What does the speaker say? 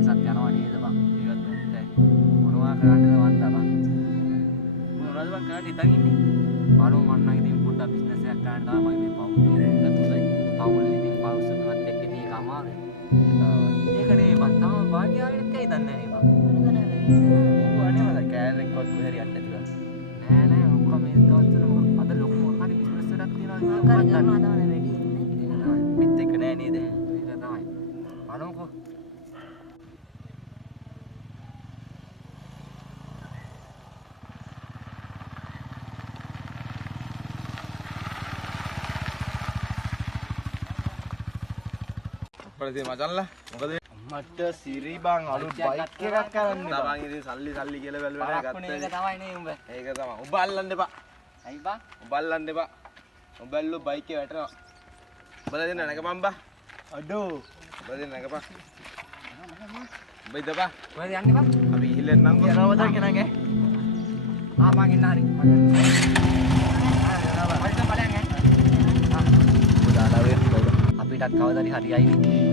වයසත් යනවා නේද බං? ඒකත් හොඳයි. මොනවා කරන්නද වන්දා බං? මොනවද බං කරන්නේ හිතන් ඉන්නේ? බලමු මන්න නම් ඉතින් පොඩ්ඩක් බිස්නස් එකක් කරන්න තමයි මගේ මේ පවුල් දුන්නත් හොඳයි. පවුල් ඉතින් පවුසුමත් එක්ක ඉතින් ඒක අමාරුයි. ඒකනේ බං තාම වාඩි ආවෙත් ඇයි දන්නේ නැහැ බං. අනේ මල කෑල්ලෙක්වත් කොහෙරි යන්න නැතිව. නෑ නෑ ඔක්කොම මේ දවස්වල මොකක් අද ලොකු මොකක් හරි බිස්නස් එකක් තියනවා කියලා කරගන්නවා තමයි වැඩි ඉන්නේ. ඒක තමයි. පිට එක නෑ නේද? ඒක තමයි. බලමුකෝ. අපිට මචන්ලා මොකද මට සිරි බං අලුත් බයික් එකක් කරන්න බං. තමන් ඉතින් සල්ලි කියලා බැලුවේ නෑ ගත්තා. ඒක තමයි නේ උඹ. ඒක තමයි. උඹ අල්ලන්න එපා. ඇයි බං? උඹ අල්ලන්න එපා. උඹ ඇල්ලුව බයික් එක වැටෙනවා. උඹලා දෙන්න නැගපන් බා. අඩෝ. උඹලා දෙන්න නැගපන්. උඹ ඉදපන්. කොහෙද යන්නේ බං? අපි ඉහිල්ලෙන්නම් කො. යනවද කියනගේ? ආ මං එන්න හරි. අපිටත් කවදාද හරි හරියයිනේ.